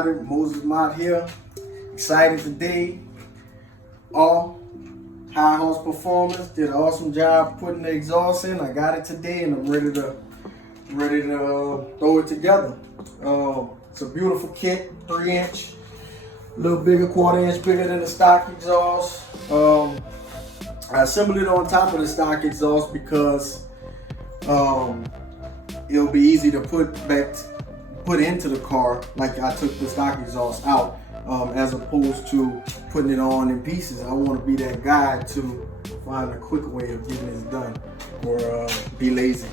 started. Moses Mott here. Excited today. All high horse performance. Did an awesome job putting the exhaust in. I got it today and I'm ready to throw it together. It's a beautiful kit, 3-inch, a little bigger, 1/4 inch bigger than the stock exhaust. I assembled it on top of the stock exhaust because it'll be easy to put into the car, like I took the stock exhaust out, as opposed to putting it on in pieces. I want to be that guy to find a quick way of getting this done, or be lazy.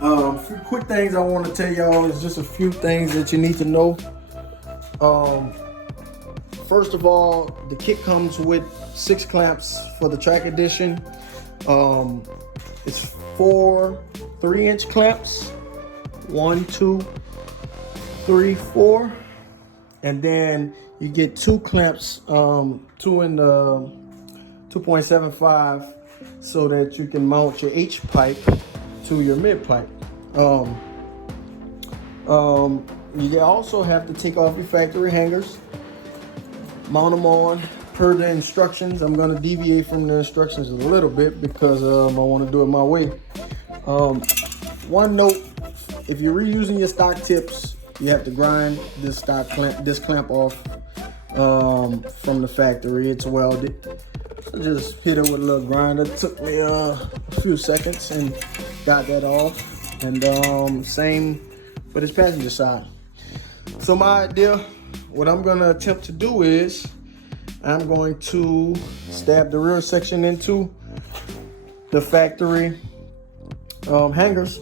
A few quick things I want to tell y'all is just a few things that you need to know. First of all, the kit comes with 6 clamps for the track edition. It's 4 3-inch clamps, 1, 2, 3, 4, and then you get 2 clamps, 2 in the 2.75, so that you can mount your H pipe to your mid pipe. You also have to take off your factory hangers, mount them on per the instructions. I'm going to deviate from the instructions a little bit because I want to do it my way. One note: if you're reusing your stock tips, you have to grind this clamp off from the factory. It's welded. I just hit it with a little grinder. It took me a few seconds and got that off. And same for this passenger side. So my idea, what I'm gonna attempt to do is, I'm going to stab the rear section into the factory hangers,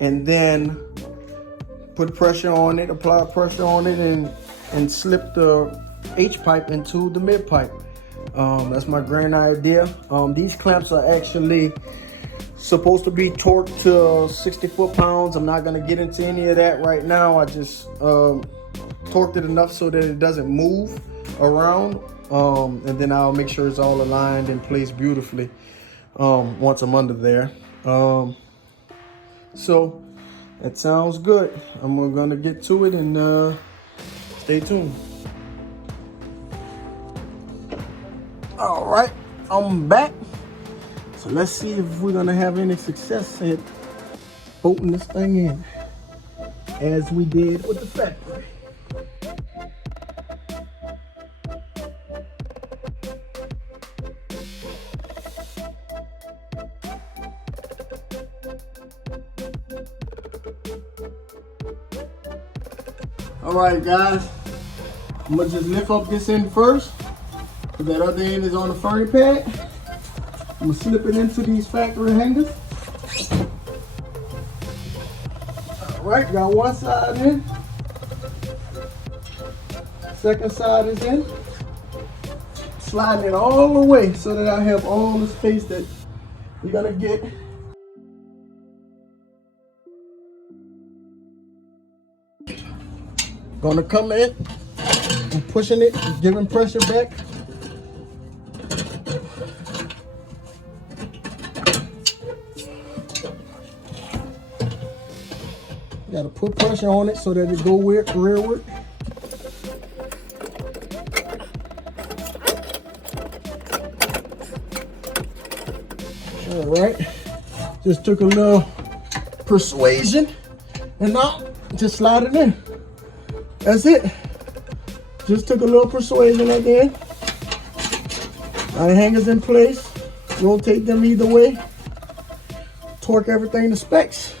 and then put pressure on it, apply pressure on it, and slip the H pipe into the mid pipe. That's my grand idea. These clamps are actually supposed to be torqued to 60 foot-pounds. I'm not gonna get into any of that right now. I just torqued it enough so that it doesn't move around, and then I'll make sure it's all aligned and placed beautifully once I'm under there. So that sounds good. I'm gonna get to it, and stay tuned. All right, I'm back. So let's see if we're gonna have any success at bolting this thing in, as we did with the factory. All right, guys, I'm gonna just lift up this end first, because that other end is on the furry pad. I'm gonna slip it into these factory hangers. All right, got one side in. Second side is in. Sliding it all the way so that I have all the space that you're gonna get. Gonna come in and pushing it, giving pressure back. Gotta put pressure on it so that it go rearward. All right, just took a little persuasion, and now just slide it in. That's it. Just took a little persuasion at the end. Our hangers in place. Rotate them either way. Torque everything to specs.